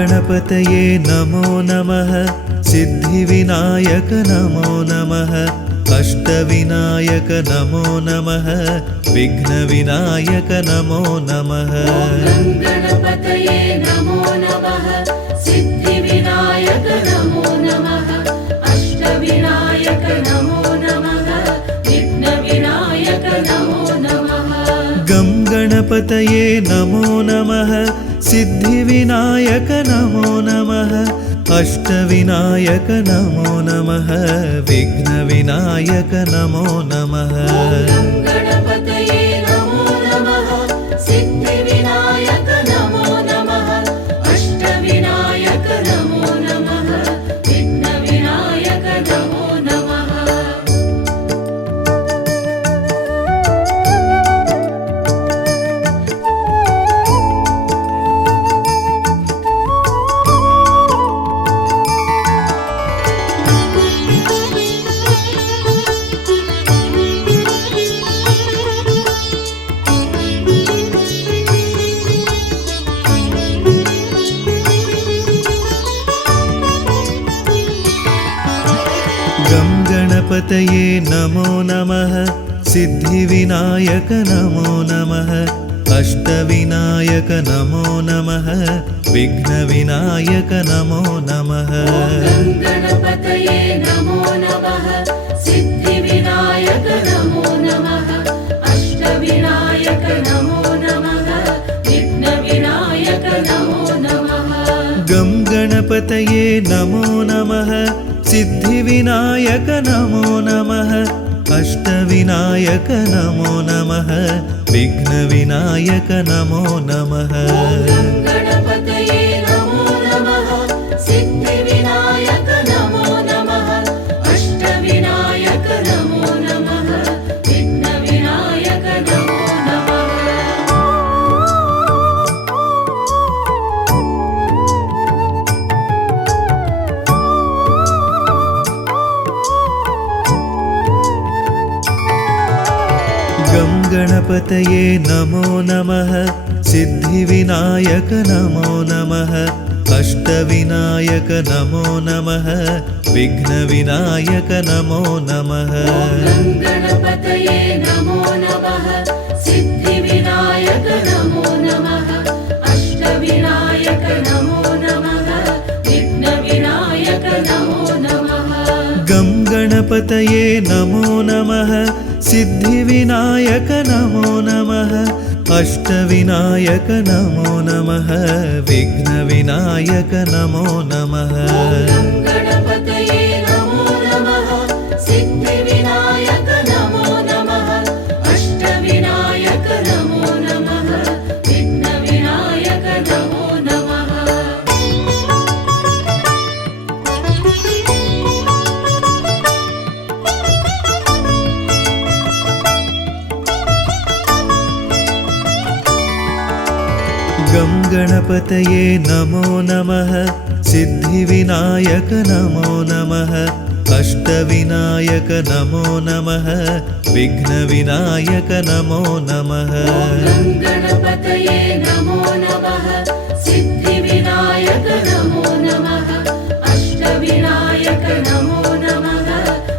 गणपतये नमो नमः। सिद्धिविनायक नमो नमः। अष्टविनायक नमो नमः। विघ्नविनायक नमो नमः। गणपतये नमो नमः। सिद्धिविनायक नमो नमः। अष्टविनायक नमो नमः। विघ्नविनायक नमो नमः। गं गणपतये नमो नमः। सिद्धिविनायक नमो नमः। अष्टविनायक नमो नमः। विघ्नविनायक नमो नमः। गणपतये नमो नमः। सिद्धिविनायक नमो नमः। अष्टविनायक नमो नमः। विघ्नविनायक नमो नमः। गं गणपतये नमो नमः। सिद्धिविनायक नमो नमः। अष्टविनायक नमो नमः। विघ्नविनायक नमो नमः। गणपतये नमो नमः। सिद्धिविनायक नमो नमः। अष्टविनायक नमो नमः। विघ्नविनायक नमो नमः। गं गणपतये नमो नमः। सिद्धिविनायक नमो नमः। अष्टविनायक नमो नमः। विघ्नविनायक नमो नमः। गणपतये नमो नमः। सिद्धिविनायक नमो नमः। अष्टविनायक नमो नमः। विघ्नविनायक नमो नमः। गं गणपतये नमो नमः। सिद्धिविनायक नमो नमः। अष्टविनायक नमो नमः। विघ्नविनायक नमो नमः। गणपतये नमो नमः। सिद्धिविनायक नमो नमः। अष्टविनायक नमो नमः। विघ्नविनायक नमो नमः। गं गणपतये नमो नमः। सिद्धिविनायक नमो नमः। अष्टविनायक नमो नमः। विघ्नविनायक नमो नमः। गणपतये नमो नमः। सिद्धिविनायक नमो नमः। अष्टविनायक नमो नमः। विघ्नविनायक नमो नमः। गं गणपतये नमो नमः। सिद्धिविनायक नमो नमः। अष्टविनायक नमो नमः। विघ्नविनायक नमो नमः। गणपतये नमो नमः। सिद्धिविनायक नमो नमः। अष्टविनायक नमो नमः।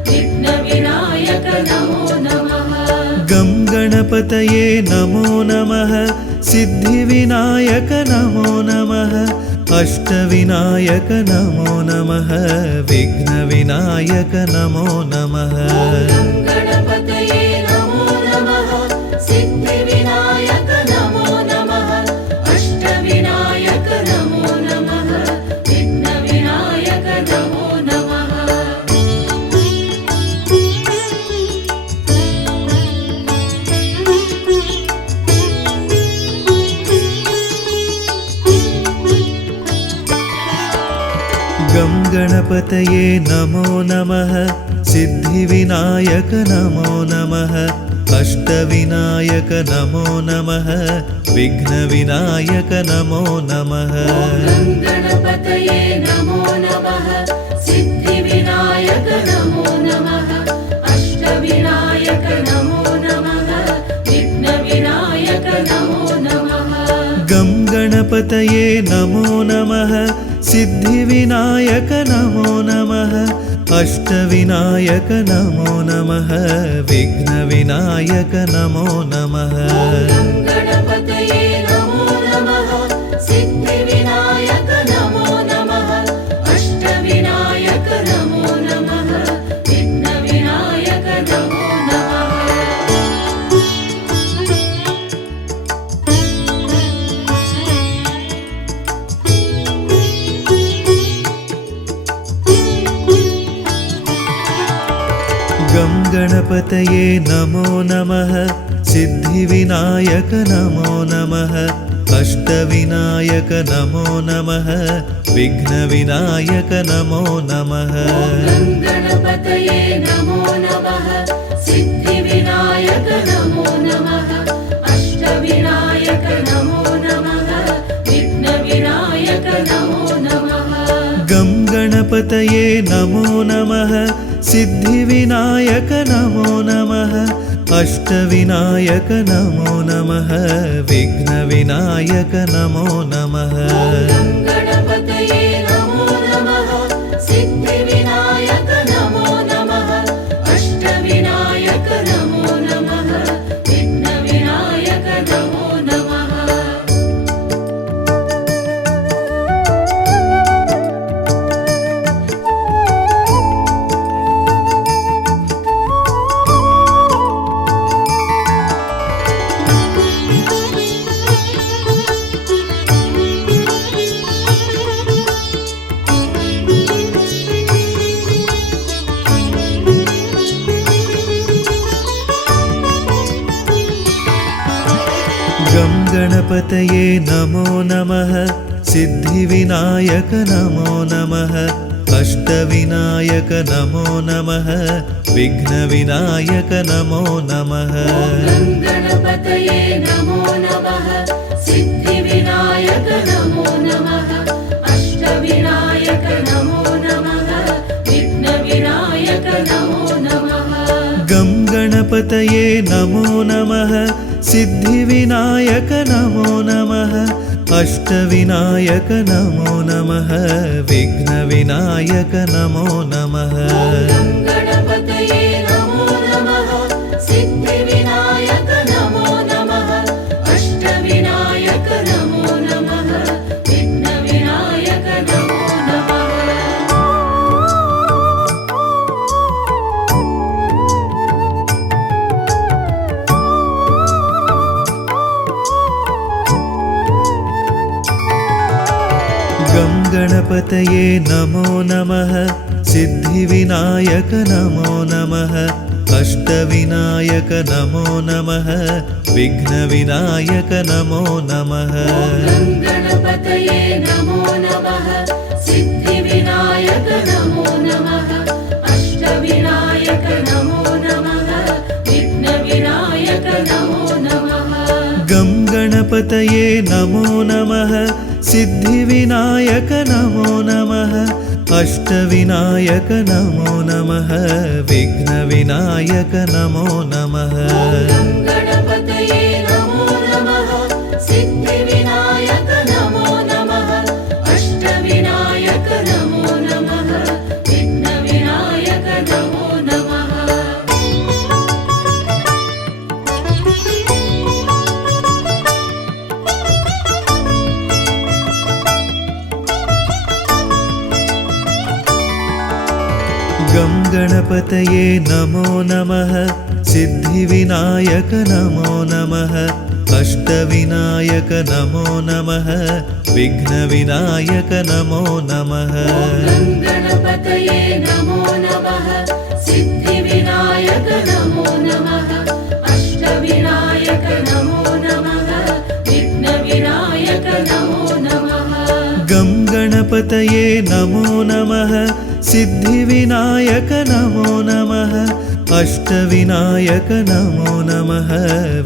विघ्नविनायक नमो नमः। गं गणपतये नमो नमः। सिद्धिविनायक नमो नमः। अष्टविनायक नमो नमः। विघ्नविनायक नमो नमः। गणपतये नमो नमः। सिद्धिविनायक नमो नमः। अष्टविनायक नमो नमः। विघ्नविनायक नमो नमः। गं गणपतये नमो नमः। सिद्धिविनायक नमो नमः। अष्टविनायक नमो नमः। विघ्नविनायक नमो नमः। गणपतये नमो नमः। सिद्धिविनायक नमो नमः। अष्टविनायक नमो नमः। विघ्नविनायक नमो नमः। गं गणपतये गङ्गणपतये नमो नमः सिद्धिविनायक नमो नमः अष्टविनायक नमो नमः विघ्नविनायक नमो नमः गणपतये नमो नमः सिद्धिविनायक नमो नमः अष्टविनायक नमो नमः विघ्नविनायक नमो नमः गं गणपतये नमो नमः सिद्धिविनायक नमो नमः अष्टविनायक नमो नमः विघ्नविनायक नमो नमः गणपतये नमो नमः सिद्धिविनायक नमो नमः अष्टविनायक नमो नमः विघ्नविनायक नमो नमः गं गणपतये नमो नमः सिद्धिविनायक नमो नमः अष्टविनायक नमो नमः विघ्नविनायक नमो नमः गणपतये नमो नमः सिद्धिविनायक नमो नमः अष्टविनायक नमो नमः विघ्नविनायक नमो नमः गं गणपतये नमो नमः सिद्धिविनायक नमो नमः अष्टविनायक नमो नमः विघ्नविनायक नमो नमः गणपतये नमो नमः सिद्धिविनायक नमो नमः अष्टविनायक नमो नमः विघ्नविनायक नमो नमः गं गणपतये नमो नमः सिद्धिविनायक नमो नमः अष्टविनायक नमो नमः विघ्नविनायक नमो नमः गणपतये नमो नमः सिद्धिविनायक नमो नमः अष्टविनायक नमो नमः विघ्नविनायक नमो नमः गं गणपतये नमो नमः सिद्धिविनायक नमो नमः अष्टविनायक नमो नमः विघ्नविनायक नमो नमः गणपतये नमो नमः सिद्धिविनायक नमो नमः अष्टविनायक नमो नमः विघ्नविनायक नमो नमः गं गणपतये नमो नमः सिद्धिविनायक नमो नमः अष्टविनायक नमो नमः विघ्नविनायक नमो नमः गणपतये नमो नमः सिद्धिविनायक नमो नमः अष्टविनायक नमो नमः विघ्नविनायक नमो नमः गं गणपतये नमो नमः सिद्धिविनायक नमो नमः अष्टविनायक नमो नमः विघ्नविनायक नमो नमः गणपतये नमो नमः सिद्धिविनायक नमो नमः अष्टविनायक नमो नमः विघ्नविनायक नमो नमः गं गणपतये नमो नमः सिद्धिविनायक नमो नमः अष्टविनायक नमो नमः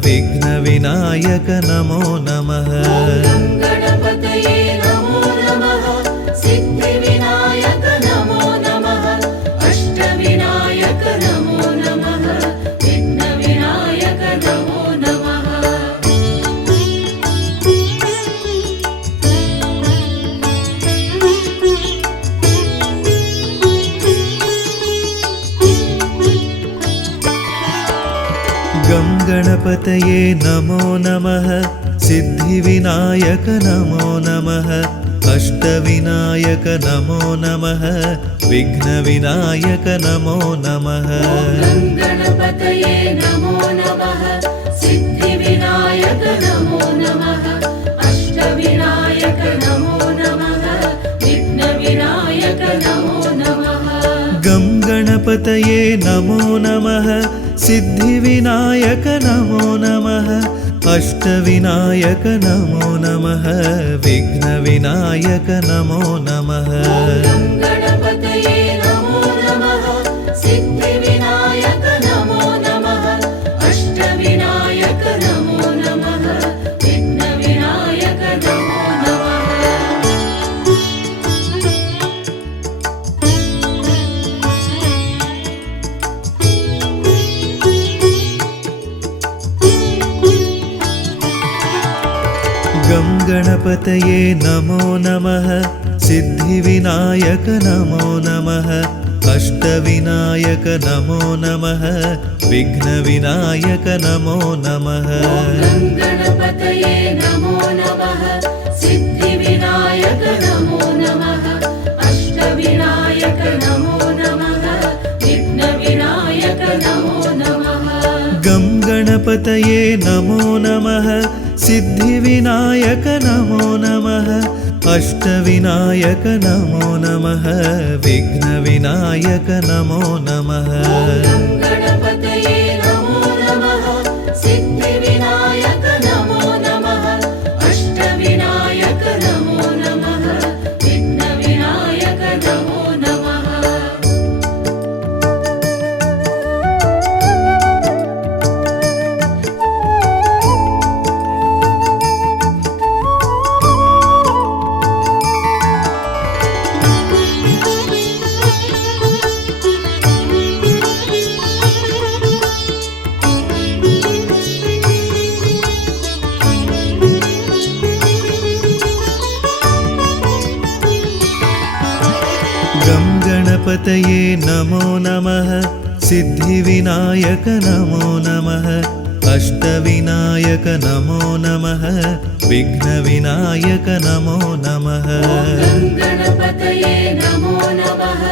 विघ्नविनायक नमो नमः गणपतये नमो नमः सिद्धिविनायक नमो नमः अष्टविनायक नमो नमः विघ्नविनायक नमो नमः गणपतये नमो नमः सिद्धिविनायक नमो नमः अष्टविनायक नमो नमः विघ्नविनायक नमो नमः गं गणपतये नमो नमः सिद्धिविनायक नमो नमः अष्टविनायक नमो नमः विघ्नविनायक नमो नमः गं गणपतये नमो नमः सिद्धिविनायक नमो नमः अष्टविनायक नमो नमः विघ्नविनायक नमो नमः गं गणपतये नमो नमः सिद्धिविनायक नमो नमः अष्टविनायक नमो नमः विघ्नविनायक नमो नमः गं गणपतये नमो नमः सिद्धिविनायक नमो नमः अष्टविनायक नमो नमः विघ्नविनायक नमो नमः गं गणपतये नमो नमः सिद्धिविनायक नमो नमः अष्टविनायक नमो नमः विघ्नविनायक नमो नमः गं गणपतये नमो नमः सिद्धिविनायक नमो नमः अष्टविनायक नमो नमः विघ्नविनायक नमो नमः गं गणपतये नमो नमः सिद्धिविनायक नमो नमः अष्टविनायक नमो नमः विघ्नविनायक नमो नमः गं गणपतये नमो नमः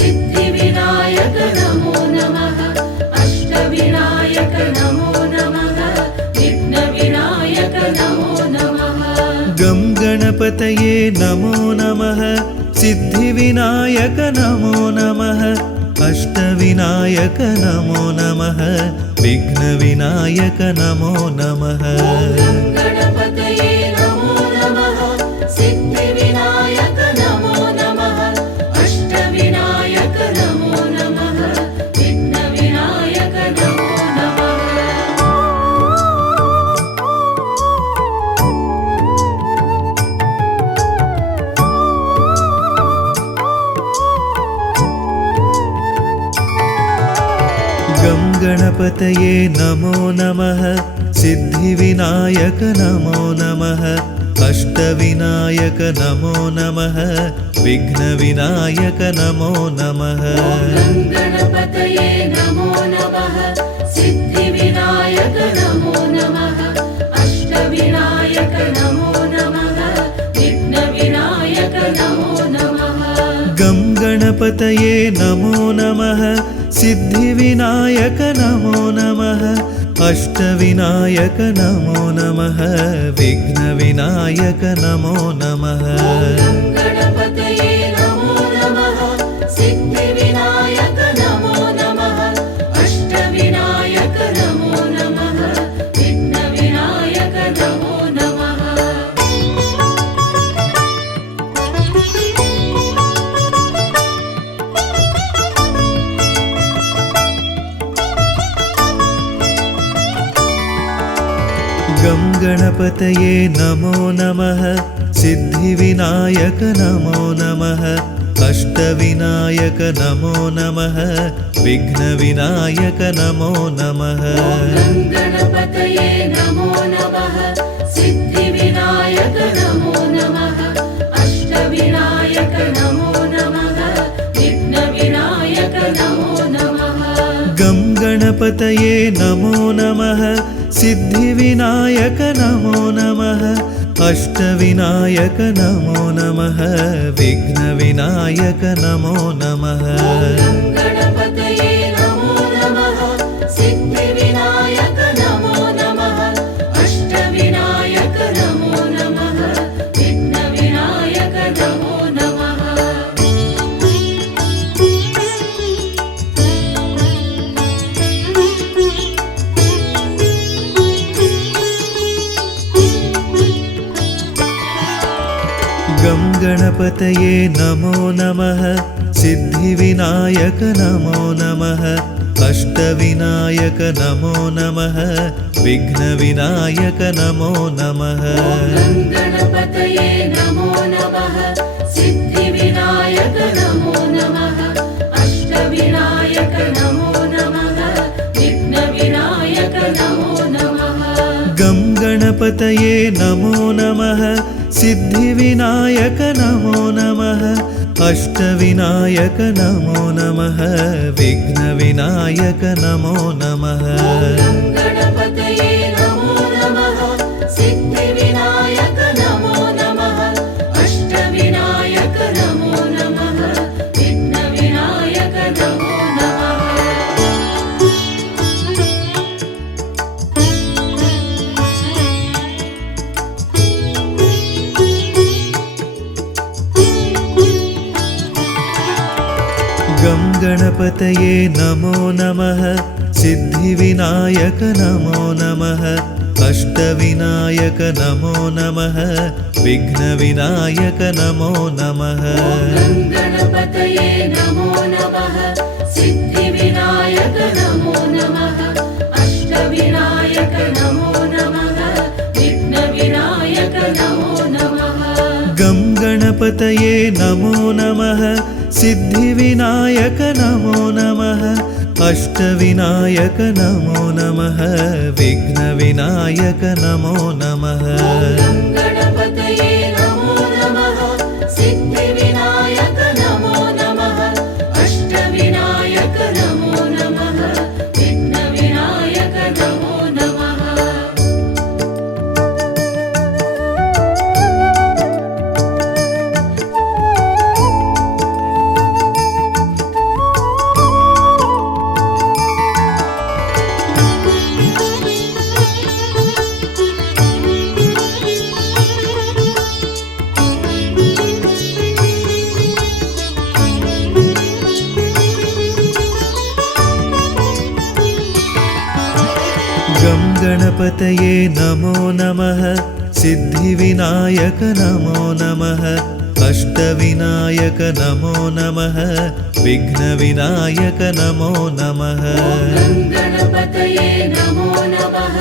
सिद्धिविनायक नमो नमः अष्टविनायक नमो नमः विघ्नविनायक नमो नमः गं गणपतये नमो नमः सिद्धिविनायक नमो नमः अष्टविनायक नमो नमः विघ्नविनायक नमो नमः गं गणपतये नमो नमः सिद्धिविनायक नमो नमः अष्टविनायक नमो नमः विघ्नविनायक नमो नमः गं गणपतये नमो नमः सिद्धिविनायक नमो नमः अष्टविनायक नमो नमः विघ्नविनायक नमो नमः गं गणपतये नमो नमः सिद्धिविनायक नमो नमः अष्टविनायक नमो नमः विघ्नविनायक नमो नमः गं गणपतये नमो नमः सिद्धिविनायक नमो नमः अष्टविनायक नमो नमः विघ्नविनायक नमो नमः गं गणपतये नमो नमः सिद्धिविनायक नमो नमः अष्टविनायक नमो नमः विघ्नविनायक नमो नमः गं गणपतये नमो नमः सिद्धिविनायक नमो नमः अष्टविनायक नमो नमः विघ्नविनायक नमो नमः गं गणपतये नमो नमः सिद्धिविनायक नमो नमः अष्टविनायक नमो नमः विघ्नविनायक नमो नमः गं गणपतये नमो नमः सिद्धिविनायक नमो नमः अष्टविनायक नमो नमः विघ्नविनायक नमो नमः गं गणपतये नमो नमः सिद्धिविनायक नमो नमः अष्टविनायक नमो नमः विघ्नविनायक नमो नमः गणपतये नमो नमः सिद्धिविनायक नमो नमः अष्टविनायक नमो नमः विघ्नविनायक नमो नमः गं गणपतये नमो नमः सिद्धिविनायक नमो नमः अष्टविनायक नमो नमः विघ्नविनायक नमो नमः गणपतये नमो नमः सिद्धिविनायक नमो नमः अष्टविनायक नमो नमः विघ्नविनायक नमो नमः गं गणपतये नमो नमः सिद्धिविनायक नमो नमः अष्टविनायक नमो नमः विघ्नविनायक नमो नमः गणपतये नमो नमः सिद्धिविनायक नमो नमः अष्टविनायक नमो नमः विघ्नविनायक नमो नमः गं गणपतये नमो नमः सिद्धिविनायक नमो नमः अष्टविनायक नमो नमः विघ्नविनायक नमो नमः गणपतये नमो नमः सिद्धिविनायक नमो नमः अष्टविनायक नमो नमः विघ्नविनायक नमो नमः गं गणपतये नमो नमः सिद्धिविनायक नमो नमः अष्टविनायक नमो नमः विघ्नविनायक नमो नमः गणपतये नमो नमः सिद्धिविनायक नमो नमः अष्टविनायक नमो नमः विघ्नविनायक नमो नमः गं गणपतये नमो नमः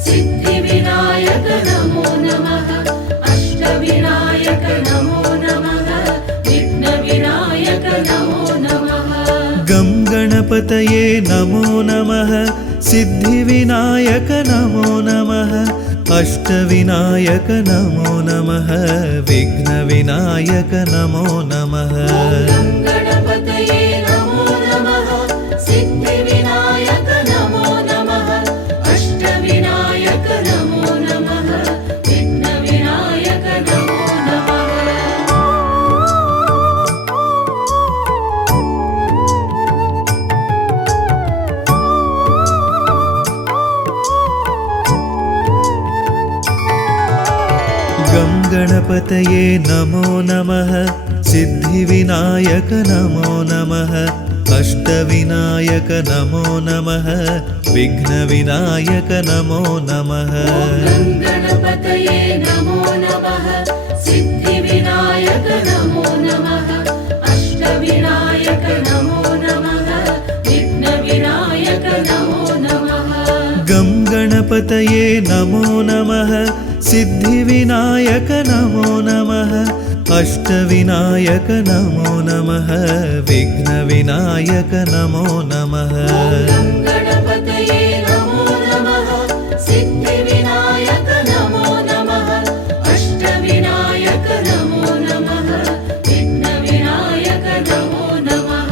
सिद्धिविनायक नमो नमः अष्टविनायक नमो नमः विघ्नविनायक नमो नमः गणपतये नमो नमः सिद्धिविनायक नमो नमः अष्टविनायक नमो नमः विघ्नविनायक नमो नमः गं गणपतये नमो नमः सिद्धिविनायक नमो नमः अष्टविनायक नमो नमः विघ्नविनायक नमो नमः गणपतये नमो नमः सिद्धिविनायक नमो नमः अष्टविनायक नमो नमः विघ्नविनायक नमो नमः गं गणपतये नमो नमः सिद्धिविनायक नमो नमः अष्टविनायक नमो नमः विघ्नविनायक नमो नमः गणपतये नमो नमः सिद्धिविनायक नमो नमः अष्टविनायक नमो नमः विघ्नविनायक नमो नमः गं गणपतये नमो नमः सिद्धिविनायक नमो नमः अष्टविनायक नमो नमः विघ्नविनायक नमो नमः गणपतये नमो नमः सिद्धिविनायक नमो नमः अष्टविनायक नमो नमः विघ्नविनायक नमो नमः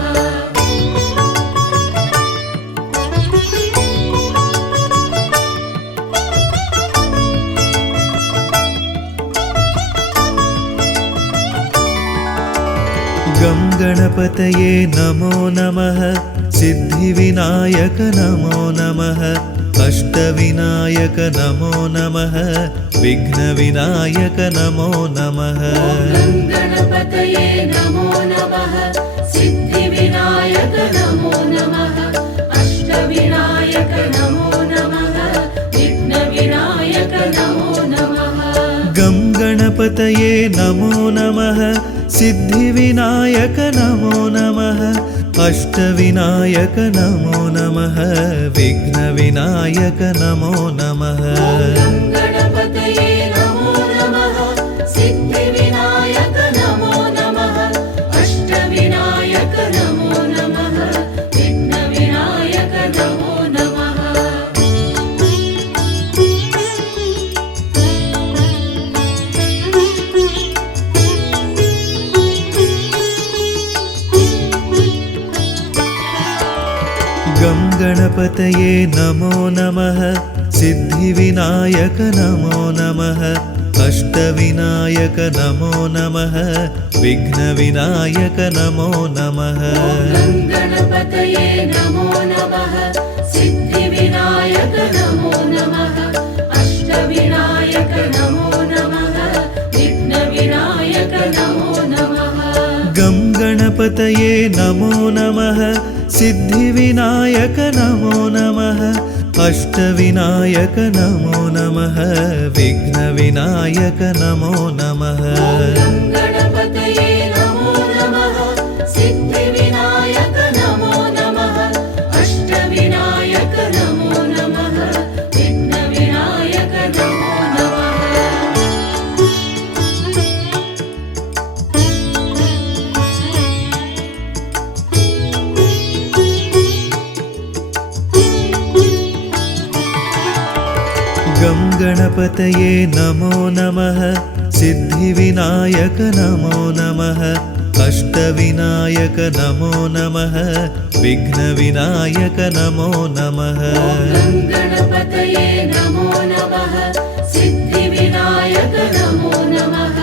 गणपतये नमो नमः सिद्धिविनायक नमो नमः अष्टविनायक नमो नमः विघ्नविनायक नमो नमः गं गणपतये नमो नमः सिद्धिविनायक नमो नमः अष्टविनायक नमो नमः विघ्नविनायक नमो नमः गं गणपतये नमो नमः सिद्धिविनायक नमो नमः अष्टविनायक नमो नमः विघ्नविनायक नमो नमः गं गणपतये नमो नमः सिद्धिविनायक नमो नमः अष्टविनायक नमो नमः विघ्नविनायक नमो नमः गं गणपतये नमो नमः सिद्धिविनायक नमो नमः अष्टविनायक नमो नमः विघ्नविनायक नमो नमः गं गणपतये नमो नमः सिद्धिविनायक नमो नमः अष्टविनायक नमो नमः विघ्नविनायक नमो नमः गं गणपतये नमो नमः सिद्धिविनायक नमो नमः अष्टविनायक नमो नमः विघ्नविनायक नमो नमः गं गणपतये नमो नमः सिद्धिविनायक नमो नमः अष्टविनायक नमो नमः विघ्नविनायक नमो नमः गं गणपतये नमो नमः सिद्धिविनायक नमो नमः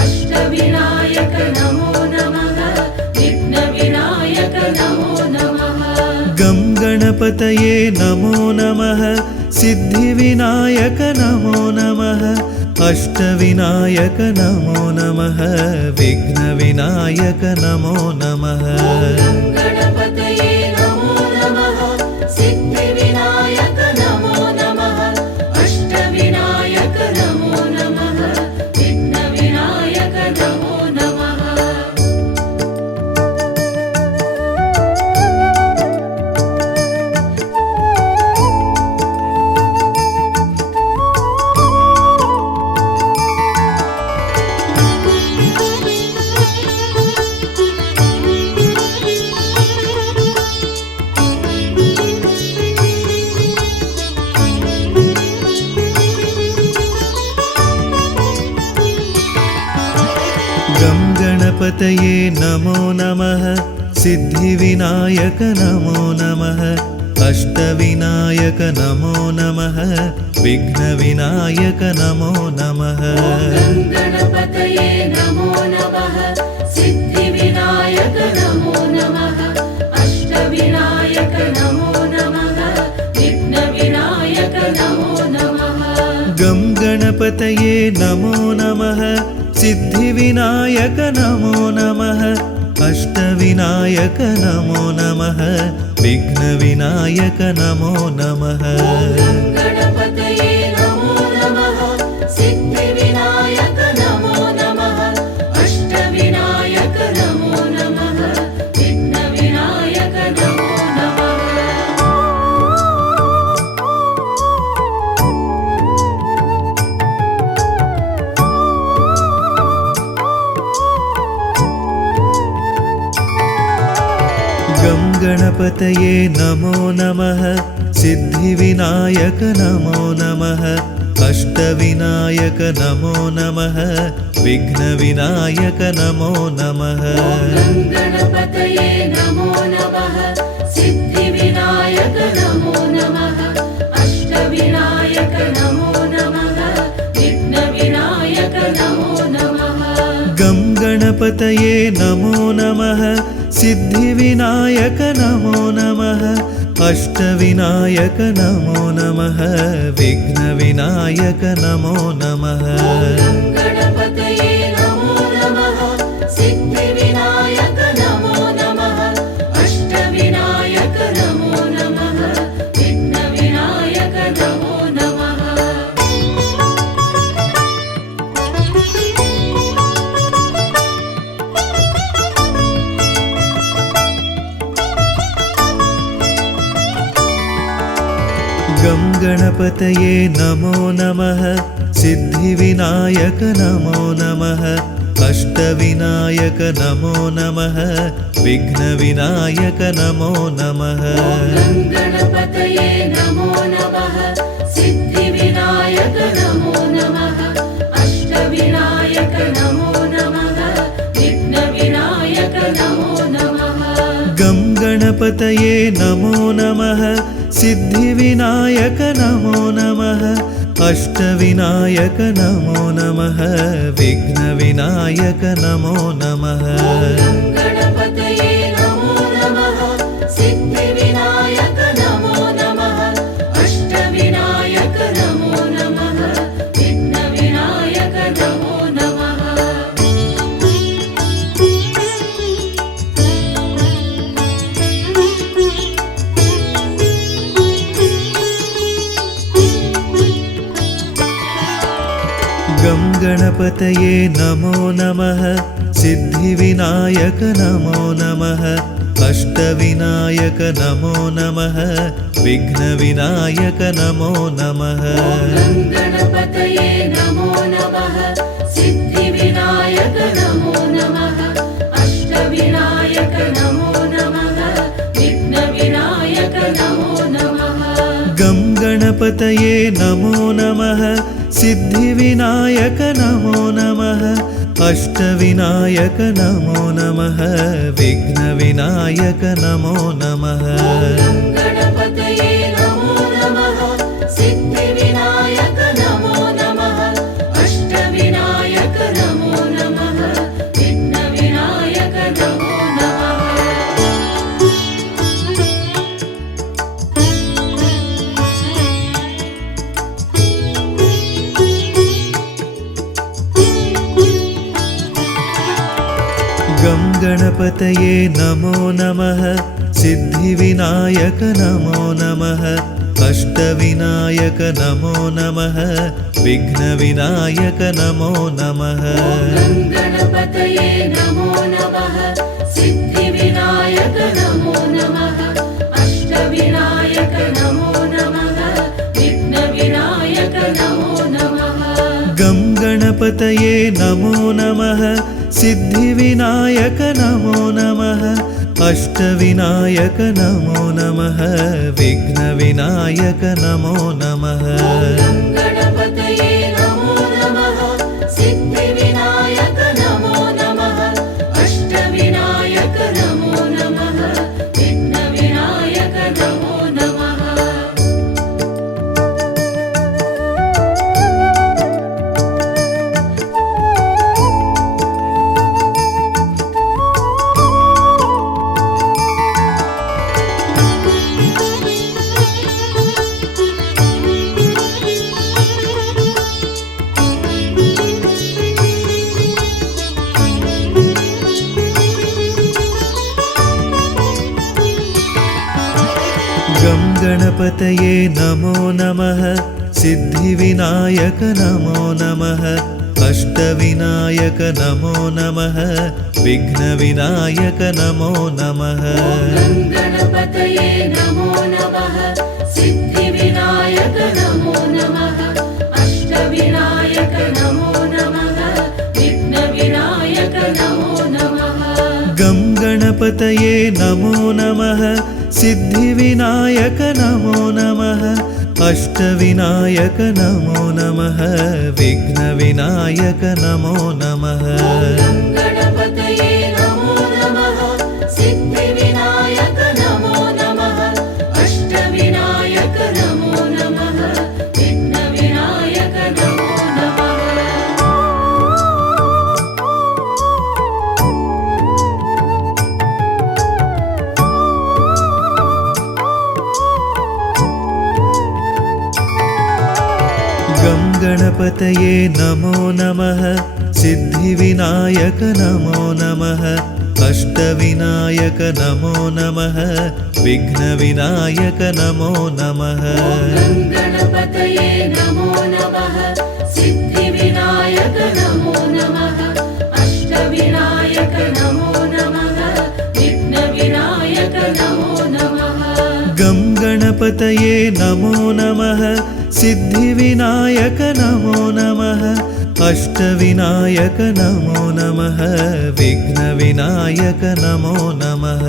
अष्टविनायक नमो नमः विघ्नविनायक नमो नमः गं गणपतये नमो नमः सिद्धिविनायक नमो नमः अष्टविनायक नमो नमः विघ्नविनायक नमो नमः गं गणपतये नमो नमः सिद्धिविनायक नमो नमः अष्टविनायक नमो नमः विघ्नविनायक नमो नमः गं गणपतये नमो नमः सिद्धिविनायक नमो नमः अष्टविनायक नमो नमः विघ्नविनायक नमो नमः गं गणपतये नमो नमः सिद्धिविनायक नमो नमः अष्टविनायक नमो नमः विघ्नविनायक नमो नमः गं गणपतये नमो नमः सिद्धिविनायक नमो नमः अष्टविनायक नमो नमः विघ्नविनायक नमो नमः गं गणपतये नमो नमः सिद्धिविनायक नमो नमः अष्टविनायक नमो नमः विघ्नविनायक नमो नमः गं गणपतये नमो नमः सिद्धिविनायक नमो नमः अष्टविनायक नमो नमः विघ्नविनायक नमो नमः गं गणपतये नमो नमः सिद्धिविनायक नमो नमः अष्टविनायक नमो नमः विघ्नविनायक नमो नमः गं गणपतये नमो नमः सिद्धिविनायक नमो नमः अष्टविनायक नमो नमः विघ्नविनायक नमो नमः गं गणपतये गङ्गणपतये नमो नमः सिद्धिविनायक नमो नमः अष्टविनायक नमो नमः विघ्नविनायक नमो नमः गणपतये नमो नमः सिद्धिविनायक नमो नमः अष्टविनायक नमो नमः विघ्नविनायक नमो नमः गं गणपतये नमो नमः सिद्धिविनायक नमो नमः अष्टविनायक नमो नमः विघ्नविनायक नमो नमः गणपतये नमो नमः सिद्धिविनायक नमो नमः अष्टविनायक नमो नमः विघ्नविनायक नमो नमः गं गणपतये नमो नमः सिद्धिविनायक नमो नमः अष्टविनायक नमो नमः विघ्नविनायक नमो नमः गणपतये नमो नमः सिद्धिविनायक नमो नमः अष्टविनायक नमो नमः विघ्नविनायक नमो नमः गं गणपतये नमो नमः सिद्धिविनायक नमो नमः अष्टविनायक नमो नमः विघ्नविनायक नमो नमः गणपतये नमो नमः सिद्धिविनायक नमो नमः अष्टविनायक नमो नमः विघ्नविनायक नमो नमः गं गणपतये नमो नमः सिद्धिविनायक नमो नमः अष्टविनायक नमो नमः विघ्नविनायक नमो नमः गणपतये नमो नमः सिद्धिविनायक नमो नमः अष्टविनायक नमो नमः विघ्नविनायक नमो नमः गं गणपतये नमो नमः सिद्धिविनायक नमो नमः अष्टविनायक नमो नमः विघ्नविनायक नमो नमः गणपतये नमो नमः सिद्धिविनायक नमो नमः अष्टविनायक नमो नमः विघ्नविनायक नमो नमः गं गणपतये नमो नमः सिद्धिविनायक नमो नमः अष्टविनायक नमो नमः विघ्नविनायक नमो नमः गणपतये नमो नमः सिद्धिविनायक नमो नमः अष्टविनायक नमो नमः विघ्नविनायक नमो नमः गं गणपतये नमो नमः सिद्धिविनायक नमो नमः अष्टविनायक नमो नमः विघ्नविनायक नमो नमः गणपतये नमो नमः सिद्धिविनायक नमो नमः अष्टविनायक नमो नमः विघ्नविनायक नमो नमः गं गणपतये नमो नमः सिद्धिविनायक नमो नमः अष्टविनायक नमो नमः विघ्नविनायक नमो नमः गणपतये नमो नमः सिद्धिविनायक नमो नमः अष्टविनायक नमो नमः विघ्नविनायक नमो नमः गणपतये नमो नमः सिद्धिविनायक नमो नमः अष्टविनायक नमो नमः विघ्नविनायक नमो नमः गणपतये नमो नमः सिद्धिविनायक नमो नमः अष्टविनायक नमो नमः विघ्नविनायक नमो नमः गं गणपतये नमो नमः सिद्धिविनायक नमो नमः अष्टविनायक नमो नमः विघ्नविनायक नमो नमः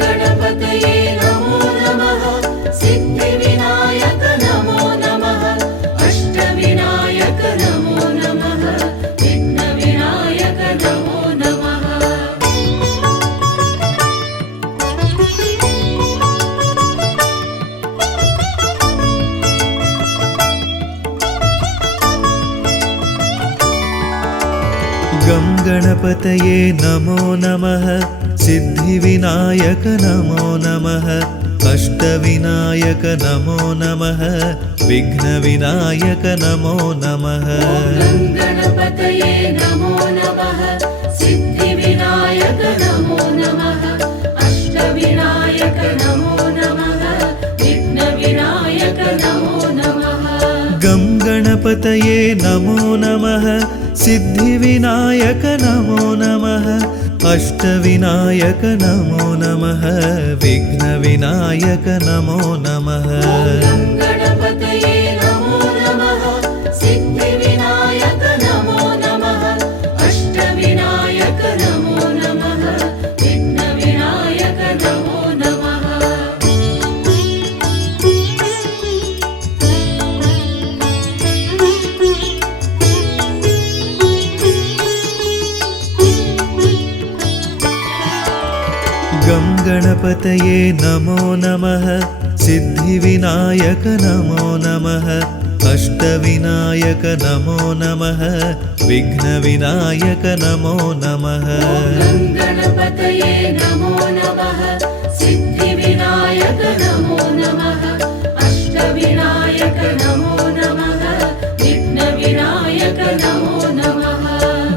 गणपतये नमो नमः सिद्धिविनायक नमो नमः अष्टविनायक नमो नमः विघ्नविनायक नमो नमः गं गणपतये नमो नमः सिद्धिविनायक नमो नमः अष्टविनायक नमो नमः विघ्नविनायक नमो नमः गणपतये नमो नमः सिद्धिविनायक नमो नमः अष्टविनायक नमो नमः विघ्नविनायक नमो नमः गं गणपतये नमो नमः सिद्धिविनायक नमो नमः अष्टविनायक नमो नमः विघ्नविनायक नमो नमः गणपतये नमो नमः सिद्धिविनायक नमो नमः अष्टविनायक नमो नमः विघ्नविनायक नमो नमः गं गणपतये नमो नमः सिद्धिविनायक नमो नमः अष्टविनायक नमो नमः विघ्नविनायक नमो नमः गणपतये नमो नमः सिद्धिविनायक नमो नमः अष्टविनायक नमो नमः विघ्नविनायक नमो नमः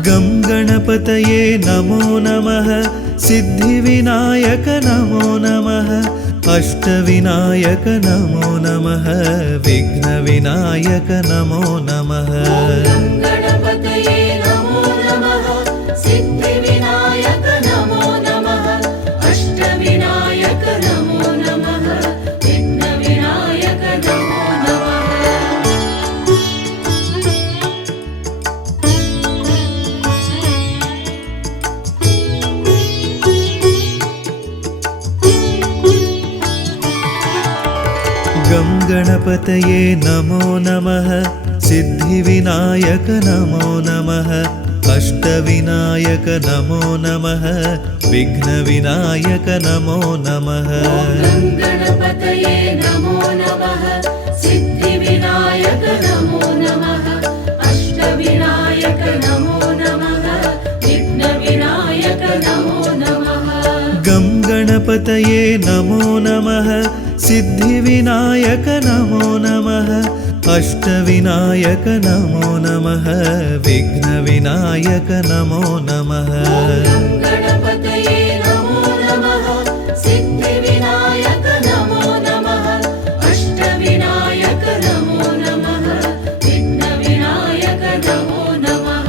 गं गणपतये नमो नमः सिद्धिविनायक नमो नमः अष्टविनायक नमो नमः विघ्नविनायक नमो नमः गणपतये नमो नमः सिद्धिविनायक नमो नमः अष्टविनायक नमो नमः विघ्नविनायक नमो नमः गं गणपतये नमो नमः सिद्धिविनायक नमो नमः अष्टविनायक नमो नमः विघ्नविनायक नमो नमः गणपतये नमो नमः सिद्धिविनायक नमो नमः अष्टविनायक नमो नमः विघ्नविनायक नमो नमः गं गणपतये नमो नमः सिद्धिविनायक नमो नमः अष्टविनायक नमो नमः विघ्नविनायक नमो नमः गणपतये नमो नमः सिद्धिविनायक नमो नमः अष्टविनायक नमो नमः विघ्नविनायक नमो नमः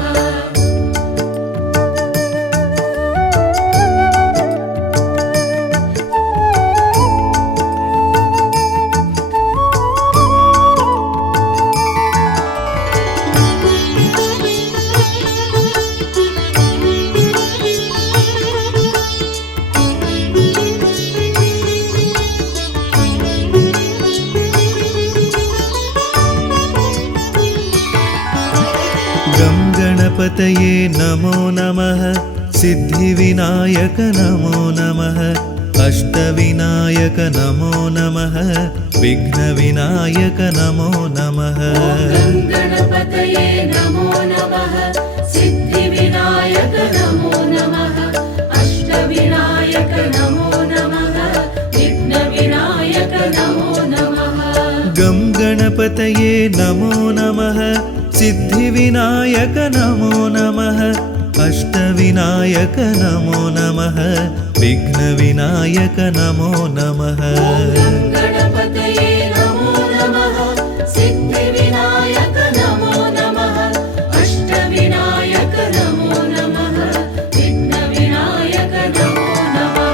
गं गणपतये नमो नमः सिद्धिविनायक नमो नमः अष्टविनायक नमो नमः विघ्नविनायक नमो नमः गणपतये नमो नमः सिद्धिविनायक नमो नमः अष्टविनायक नमो नमः विघ्नविनायक नमो नमः गं गणपतये नमो नमः सिद्धिविनायक नमो नमः अष्टविनायक नमो नमः विघ्नविनायक नमो नमः गणपतये नमो नमः सिद्धिविनायक नमो नमः अष्टविनायक नमो नमः विघ्नविनायक नमो नमः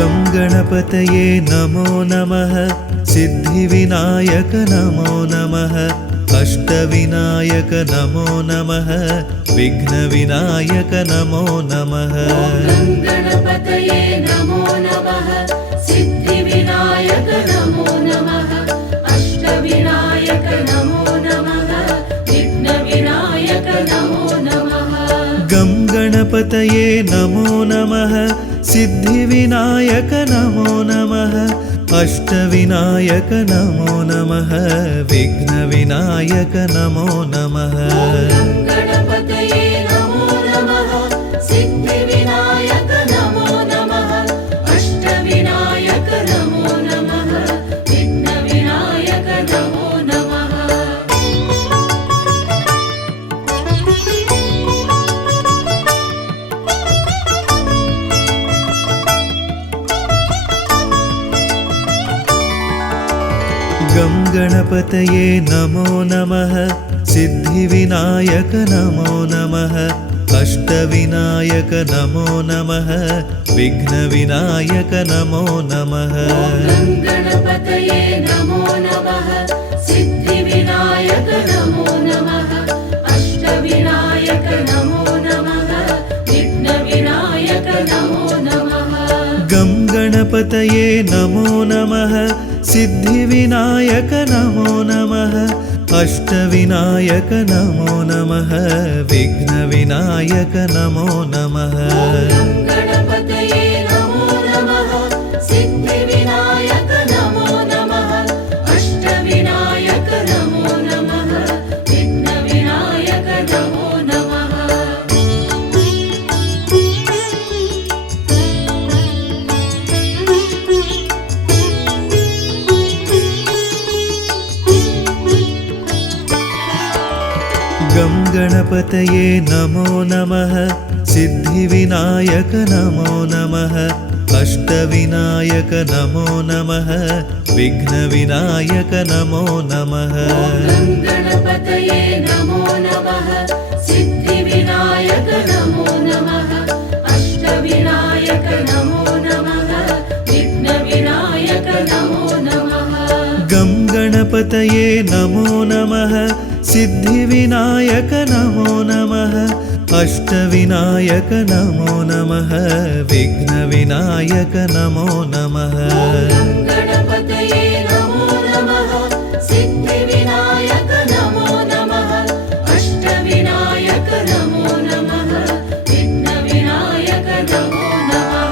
गं गणपतये नमो नमः सिद्धिविनायक नमो नमः अष्टविनायक नमो नमः विघ्नविनायक नमो नमः गणपतये नमो नमः सिद्धिविनायक नमो नमः अष्टविनायक नमो नमः विघ्नविनायक नमो नमः गं गणपतये नमो नमः सिद्धिविनायक नमो नमः अष्टविनायक नमो नमः विघ्नविनायक नमो नमः गणपतये नमो नमः सिद्धिविनायक नमो नमः अष्टविनायक नमो नमः विघ्नविनायक नमो नमः गं गणपतये नमो नमः सिद्धिविनायक नमो नमः अष्टविनायक नमो नमः विघ्नविनायक नमो नमः गणपतये नमो नमः सिद्धिविनायक नमो नमः अष्टविनायक नमो नमः विघ्नविनायक नमो नमः गं गणपतये नमो नमः सिद्धिविनायक नमो नमः अष्टविनायक नमो नमः विघ्नविनायक नमो नमः गणपतये नमो नमः सिद्धिविनायक नमो नमः अष्टविनायक नमो नमः विघ्नविनायक नमो नमः गं गणपतये नमो नमः सिद्धिविनायक नमो नमः अष्टविनायक नमो नमः विघ्नविनायक नमो नमः गणपतये नमो नमः सिद्धिविनायक नमो नमः अष्टविनायक नमो नमः विघ्नविनायक नमो नमः गं गणपतये नमो नमः सिद्धिविनायक नमो नमः अष्टविनायक नमो नमः विघ्नविनायक नमो नमः गणपतये नमो नमः सिद्धिविनायक नमो नमः अष्टविनायक नमो नमः विघ्नविनायक नमो नमः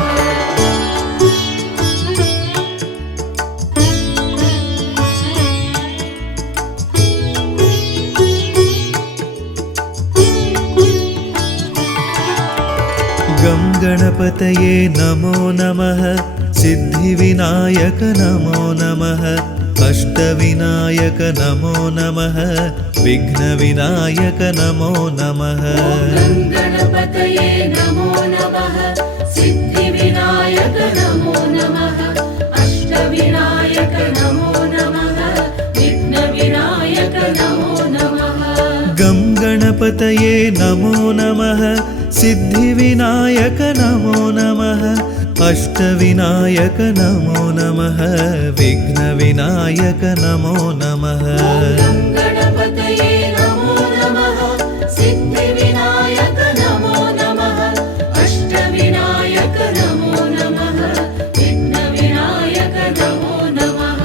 गं गणपतये नमो नमः सिद्धिविनायक नमो नमः अष्टविनायक नमो नमः विघ्नविनायक नमो नमः गणपतये नमो नमः सिद्धिविनायक नमो नमः अष्टविनायक नमो नमः विघ्नविनायक नमो नमः गं गणपतये नमो नमः सिद्धिविनायक नमो नमः अष्टविनायक नमो नमः विघ्नविनायक नमो नमः गणपतये नमो नमः सिद्धिविनायक नमो नमः अष्टविनायक नमो नमः विघ्नविनायक नमो नमः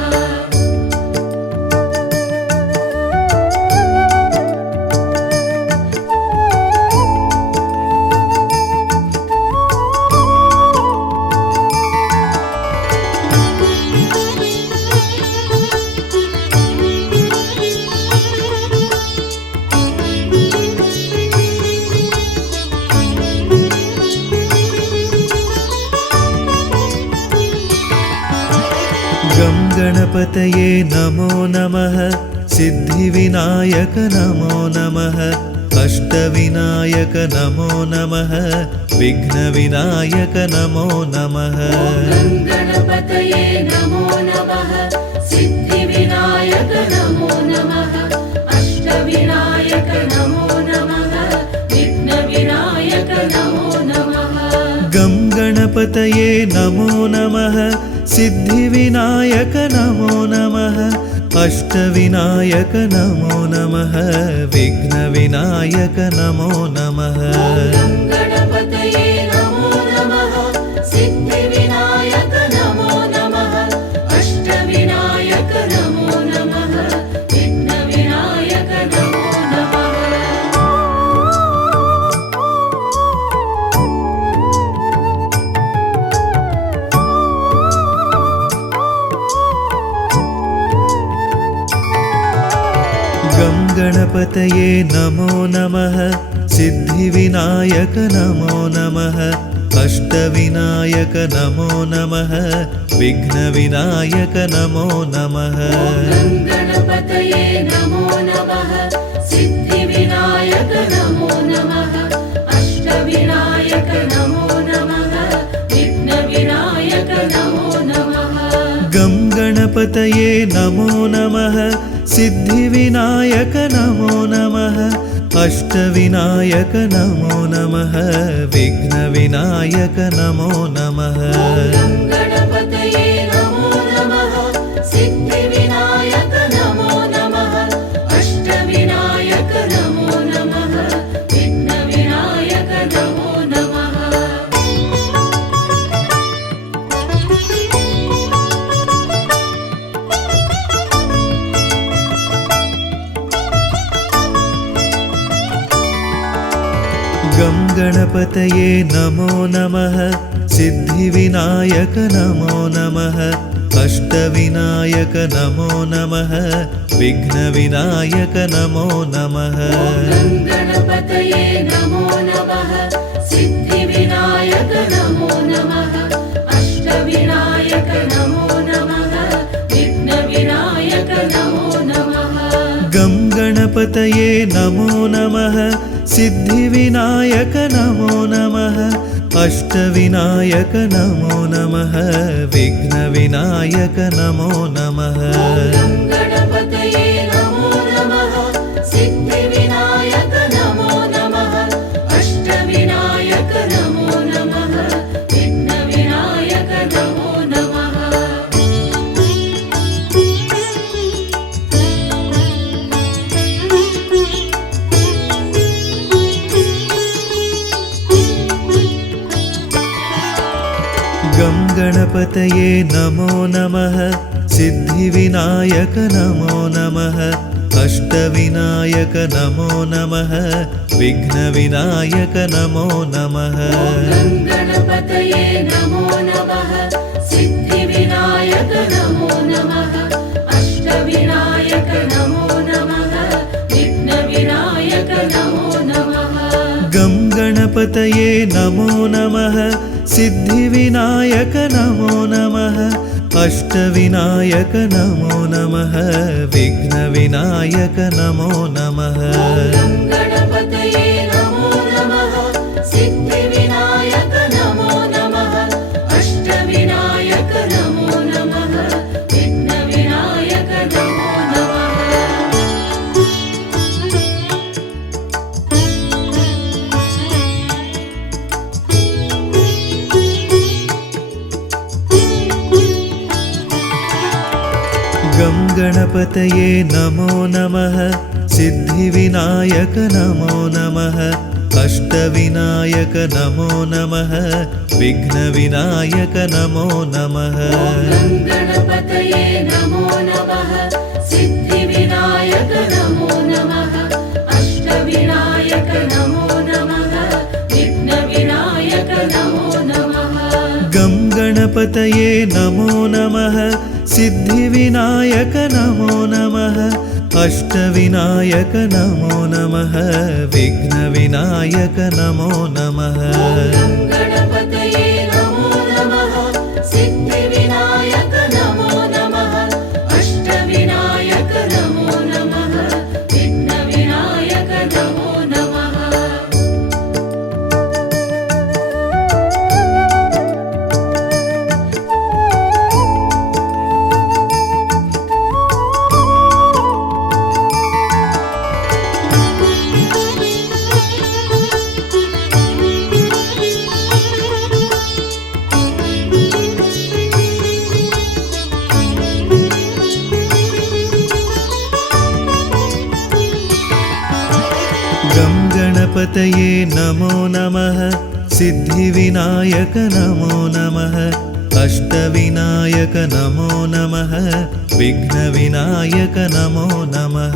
गं गणपतये नमो नमः सिद्धिविनायक नमो नमः अष्टविनायक नमो नमः विघ्नविनायक नमो नमः गं गणपतये नमो नमः सिद्धिविनायक नमो नमः अष्टविनायक नमो नमः विघ्नविनायक नमो नमः गं गणपतये नमो नमः सिद्धिविनायक नमो नमः अष्टविनायक नमो नमः विघ्नविनायक नमो नमः गं गणपतये नमो नमः सिद्धिविनायक नमो नमः अष्टविनायक नमो नमः विघ्नविनायक नमो नमः गं गणपतये नमो नमः सिद्धिविनायक नमो नमः अष्टविनायक नमो नमः विघ्नविनायक नमो नमः गं गणपतये नमो नमः सिद्धिविनायक नमो नमः अष्टविनायक नमो नमः विघ्नविनायक नमो नमः गं गणपतये नमो नमः सिद्धिविनायक नमो नमः अष्टविनायक नमो नमः विघ्नविनायक नमो नमः गं गणपतये नमो नमः सिद्धिविनायक नमो नमः अष्टविनायक नमो नमः विघ्नविनायक नमो नमः गं गणपतये नमो नमः सिद्धिविनायक नमो नमः अष्टविनायक नमो नमः विघ्नविनायक नमो नमः गं गणपतये नमो नमः सिद्धिविनायक नमो नमः अष्टविनायक नमो नमः विघ्नविनायक नमो नमः गं गणपतये नमो नमः सिद्धिविनायक नमो नमः अष्टविनायक नमो नमः विघ्नविनायक नमो नमः गं गणपतये नमो नमः सिद्धिविनायक नमो नमः अष्टविनायक नमो नमः विघ्नविनायक नमो नमः गं गणपतये नमो नमः सिद्धिविनायक नमो नमः अष्टविनायक नमो नमः विघ्नविनायक नमो नमः गं गणपतये नमो नमः सिद्धिविनायक नमो नमः अष्टविनायक नमो नमः विघ्नविनायक नमो नमः गं गणपतये नमो नमः सिद्धिविनायक नमो नमः अष्टविनायक नमो नमः विघ्नविनायक नमो नमः गं गणपतये नमो नमः सिद्धिविनायक नमो नमः अष्टविनायक नमो नमः विघ्नविनायक नमो नमः गं गणपतये नमो नमः सिद्धिविनायक नमो नमः अष्टविनायक नमो नमः विघ्नविनायक नमो नमः गं गणपतये नमो नमः सिद्धिविनायक नमो नमः अष्टविनायक नमो नमः विघ्नविनायक नमो नमः गं गणपतये नमो नमः सिद्धिविनायक नमो नमः अष्टविनायक नमो नमः विघ्नविनायक नमो नमः गं गणपतये नमो नमः सिद्धिविनायक नमो नमः गणपतये नमो नमः सिद्धिविनायक नमो नमः अष्टविनायक नमो नमः विघ्नविनायक नमो नमः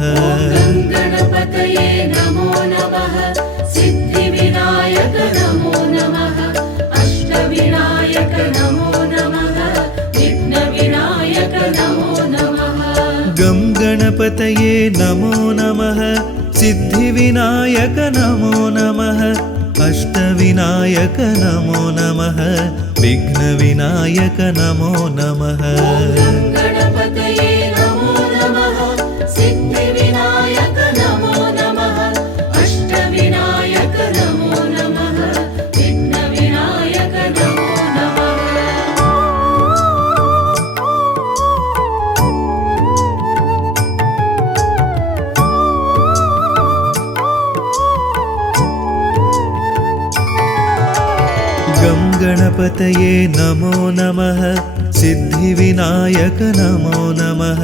गणपतये नमो नमः सिद्धिविनायक नमो नमः अष्टविनायक नमो नमः विघ्नविनायक नमो नमः गं गणपतये नमो नमः सिद्धिविनायक नमो नमः अष्टविनायक नमो नमः विघ्नविनायक नमो नमः गणपतये नमो नमः सिद्धिविनायक नमो नमः अष्टविनायक नमो नमः विघ्नविनायक नमो नमः गं गणपतये नमो नमः सिद्धिविनायक नमो नमः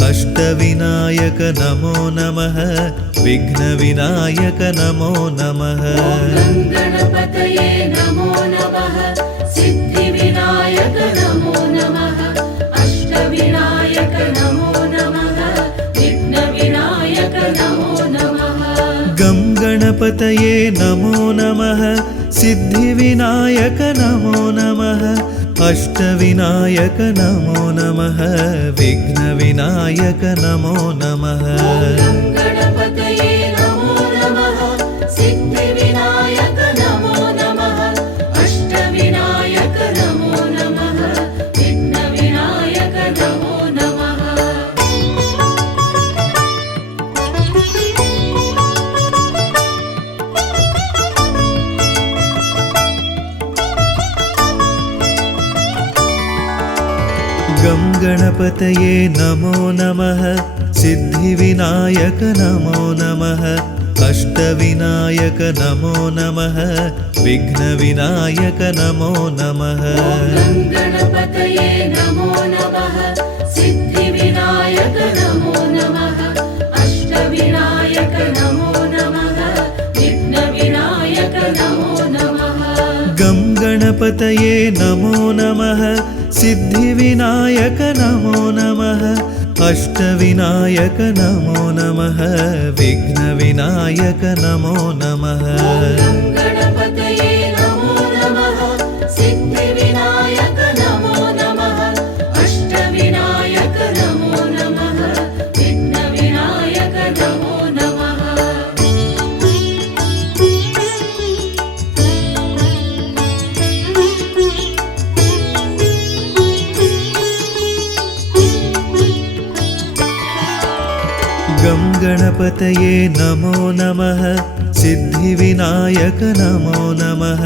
अष्टविनायक नमो नमः विघ्नविनायक नमो नमः गणपतये नमो नमः सिद्धिविनायक नमो नमः अष्टविनायक नमो नमः विघ्नविनायक नमो नमः गं गणपतये नमो नमः सिद्धिविनायक नमो नमः अष्टविनायक नमो नमः विघ्नविनायक नमो नमः गणपतये नमो नमः सिद्धिविनायक नमो नमः अष्टविनायक नमो नमः विघ्नविनायक नमो नमः गं गणपतये नमो नमः सिद्धिविनायक नमो नमः अष्टविनायक नमो नमः विघ्नविनायक नमो नमः गणपतये नमो नमः सिद्धिविनायक नमो नमः अष्टविनायक नमो नमः विघ्नविनायक नमो नमः गं गणपतये नमो नमः सिद्धिविनायक नमो नमः अष्टविनायक नमो नमः विघ्नविनायक नमो नमः गणपतये नमो नमः सिद्धिविनायक नमो नमः अष्टविनायक नमो नमः विघ्नविनायक नमो नमः गं गणपतये नमो नमः सिद्धिविनायक नमो नमः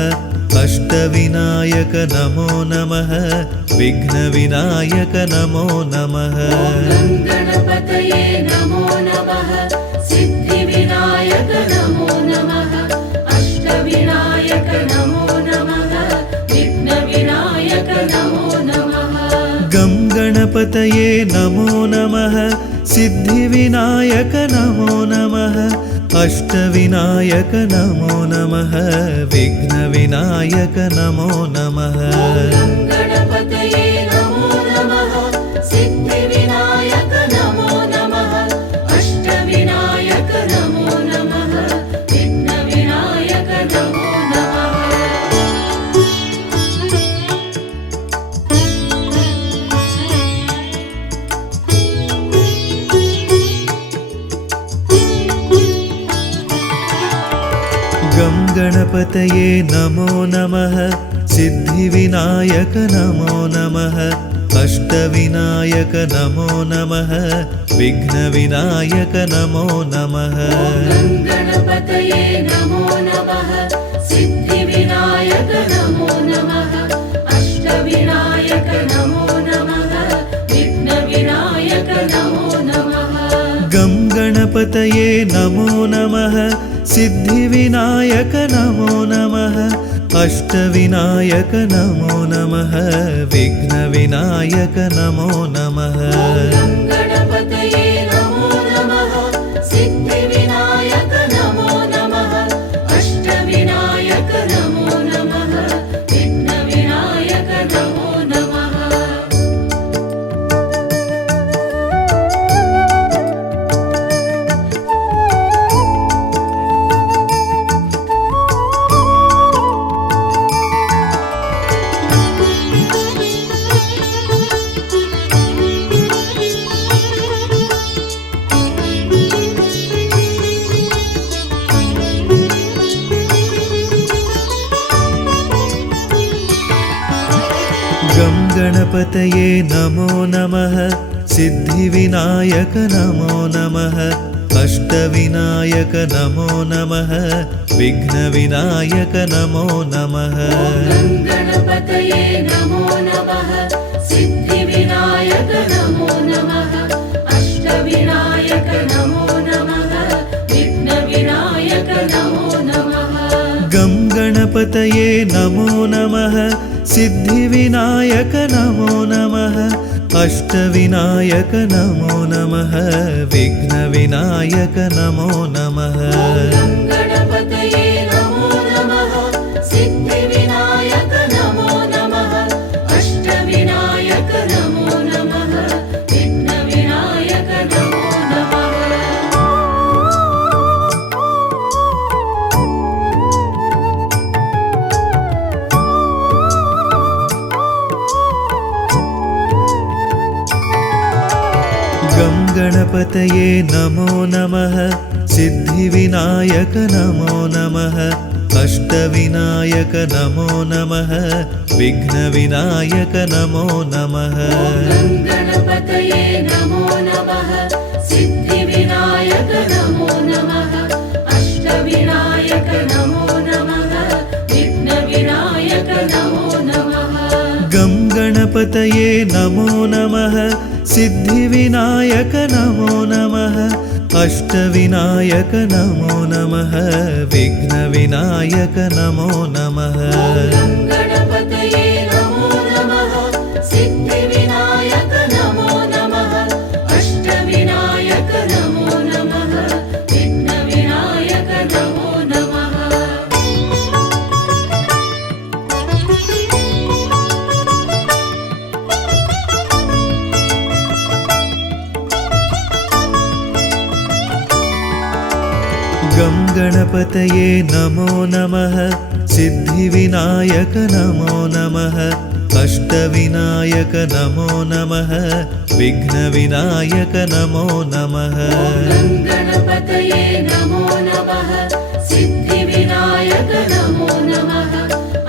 अष्टविनायक नमो नमः विघ्नविनायक नमो नमः गणपतये नमो नमः सिद्धिविनायक नमो नमः अष्टविनायक नमो नमः विघ्नविनायक नमो नमः गं गणपतये नमो नमः सिद्धिविनायक नमो नमः अष्टविनायक नमो नमः विघ्नविनायक नमो नमः गणपतये नमो नमः सिद्धिविनायक नमो नमः अष्टविनायक नमो नमः विघ्नविनायक नमो नमः गं गणपतये नमो नमः सिद्धिविनायक नमो नमः अष्टविनायक नमो नमः विघ्नविनायक नमो नमः गणपतये नमो नमः सिद्धिविनायक नमो नमः अष्टविनायक नमो नमः विघ्नविनायक नमो नमः गं गणपतये नमो नमः सिद्धिविनायक नमो नमः अष्टविनायक नमो नमः विघ्नविनायक नमो नमः गणपतये नमो नमः सिद्धिविनायक नमो नमः गणपतये नमो नमः सिद्धिविनायक नमो नमः अष्टविनायक नमो नमः विघ्नविनायक नमो नमः गणपतये नमो नमः सिद्धिविनायक नमो नमः अष्टविनायक नमो नमः विघ्नविनायक नमो नमः गं गणपतये नमो नमः सिद्धिविनायक नमो नमः अष्टविनायक नमो नमः विघ्नविनायक नमो नमः गणपतये नमो नमः सिद्धिविनायक नमो नमः अष्टविनायक नमो नमः विघ्नविनायक नमो नमः गं गणपतये नमो नमः सिद्धिविनायक नमो नमः अष्टविनायक नमो नमः विघ्नविनायक नमो नमः गणपतये नमो नमः सिद्धिविनायक नमो नमः अष्टविनायक नमो नमः विघ्नविनायक नमो नमः गं गणपतये नमो नमः सिद्धिविनायक नमो नमः अष्टविनायक नमो नमः विघ्नविनायक नमो नमः गणपतये नमो नमः सिद्धिविनायक नमो नमः अष्टविनायक नमो नमः विघ्नविनायक नमो नमः गं गणपतये नमो नमः सिद्धिविनायक नमो नमः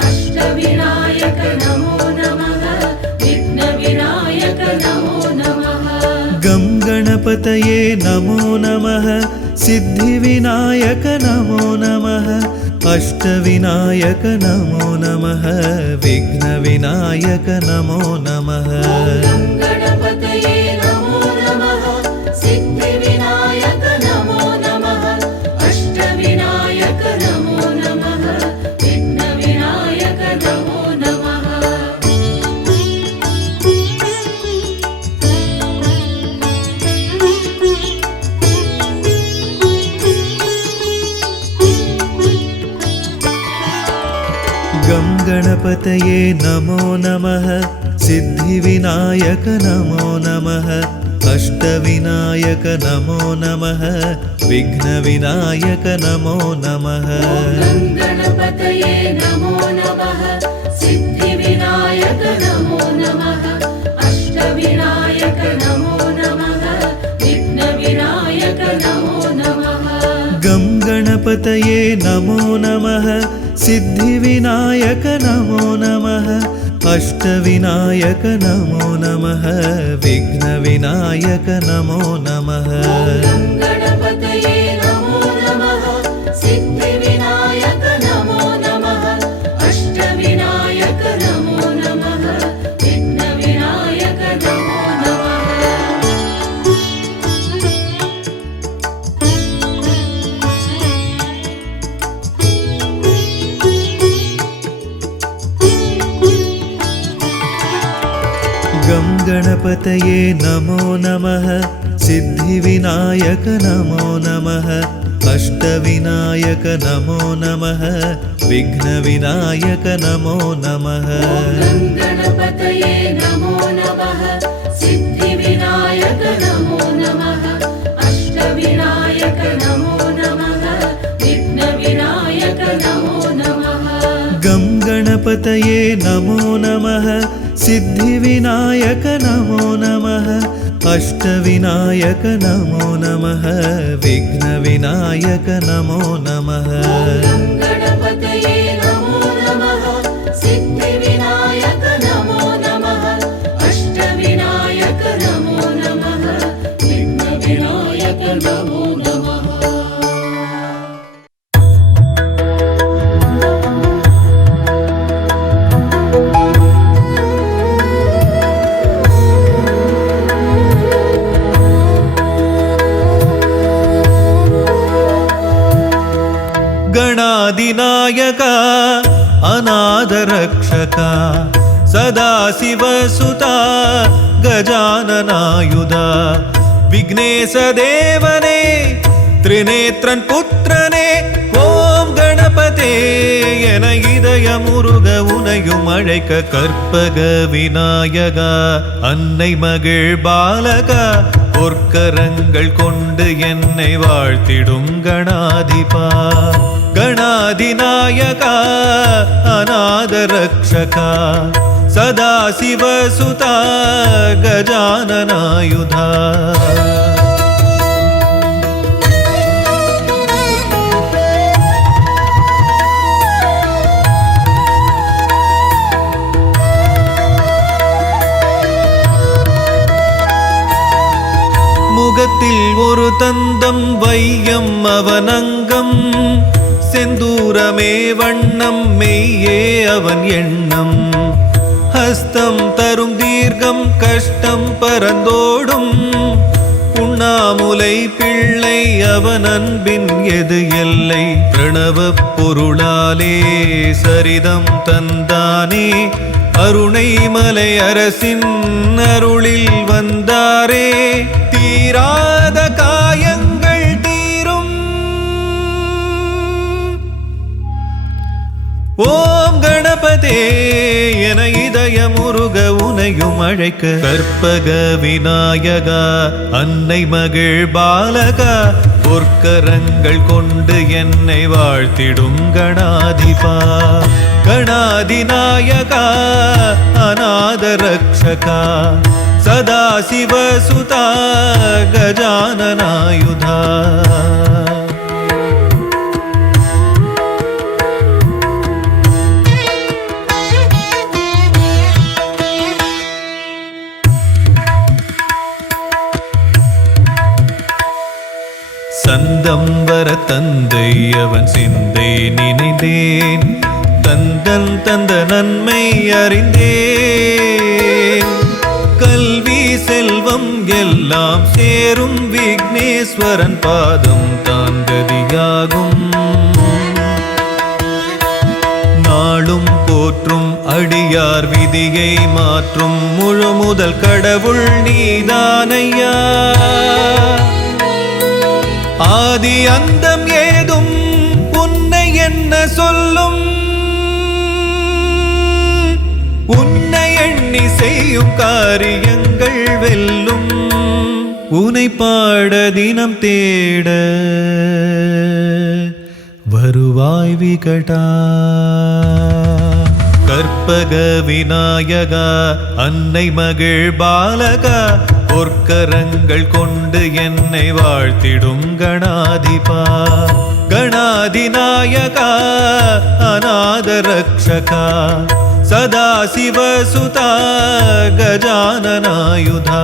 अष्टविनायक नमो नमः विघ्नविनायक नमो नमः गणपतये नमो नमः सिद्धिविनायक नमो नमः अष्टविनायक नमो नमः विघ्नविनायक नमो नमः गं गणपतये नमो नमः सिद्धिविनायक नमो नमः अष्टविनायक नमो नमः विघ्नविनायक नमो नमः गणपतये नमो नमः सिद्धिविनायक नमो नमः अष्टविनायक नमो नमः विघ्नविनायक नमो नमः गं गणपतये नमो नमः सिद्धिविनायक नमो नमः अष्टविनायक नमो नमः विघ्नविनायक नमो नमः गणपतये नमो नमः सिद्धिविनायक नमो नमः अष्टविनायक नमो नमः विघ्नविनायक नमो नमः गं गणपतये नमो नमः सिद्धिविनायक नमो नमः अष्टविनायक नमो नमः विघ्नविनायक नमो नमः गणपतये नमो नमः सिद्धिविनायक नमो नमः अष्टविनायक नमो नमः विघ्नविनायक नमो नमः गं गणपतये नमो नमः सिद्धिविनायक नमो नमः अष्टविनायक नमो नमः विघ्नविनायक नमो नमः गणपतये नमो नमः सिद्धिविनायक नमो नमः अष्टविनायक नमो नमः विघ्नविनायक नमो नमः गं गणपतये नमो नमः सिद्धिविनायक नमो नमः अष्टविनायक नमो नमः विघ्नविनायक नमो नमः गणपतये नमो नमः सिद्धिविनायक नमो नमः गणाधिनायक अनादरक्षका सदाशिवसुता गजाननायुधा विघ्नेशदेवने त्रिनेत्रन पुत्रने ஓம் கணபதே என இதயமுருக உனையும் அழைக்க கற்பக விநாயகா அன்னை மகிழ் பாலகா பொற்கரங்கள் கொண்டு என்னை வாழ்த்திடும் கணாதிபா கணாதிநாயகா அநாதரக்ஷகா சதாசிவசுதா கஜானனாயுதா முகத்தில் ஒரு தந்தம் வையம் அவனங்கம் செந்தூரமே வண்ணம் மெய்யே அவன் எண்ணம் ஹஸ்தம் தரும் தீர்க்கம் கஷ்டம் பரந்தோடும் உண்ணாமுலை பிள்ளை அவன் அன்பின் எது எல்லை பிரணவ பொருளாலே சரிதம் தந்தானே அருணை மலை அரசின் அருளில் வந்தாரே தீராத காயங்கள் தீரும் ஓம் கணபதே என இதயமுருக உனையும் அழைக்க கற்பக விநாயகா அன்னை மகிழ் பாலகா பொற்கரங்கள் கொண்டு என்னை வாழ்த்திடும் கணாதிபா கணாதிநாயகா அநாதரக்ஷகா சதாசிவசுதா கஜானனாயுதா சந்தம் வர தந்தை அவன் சிந்தை நினைந்தேன் தந்தன் தந்த நன்மை அறிந்தேன் கல்வி செல்வம் எல்லாம் சேரும் விக்னேஸ்வரன் பாதம் தான் கதியாகும் நாளும் போற்றும் அடியார் விதியை மாற்றும் முழு முதல் கடவுள் நீதானையா ஆதி அந்தம் ஏதும் உன்னை என்ன சொல்லும் உன்னை எண்ணி செய்யும் காரியங்கள் வெல்லும் உனை பாட தினம் தேட வருவாய் விகடா கற்பக விநாயகா அன்னை மகிழ் பாலகா பொற்கரங்கள் கொண்டு என்னை வாழ்த்திடும் கணாதிபா கணாதிநாயகா அநாதரக்ஷகா சதாசிவசுதா கஜானனாயுதா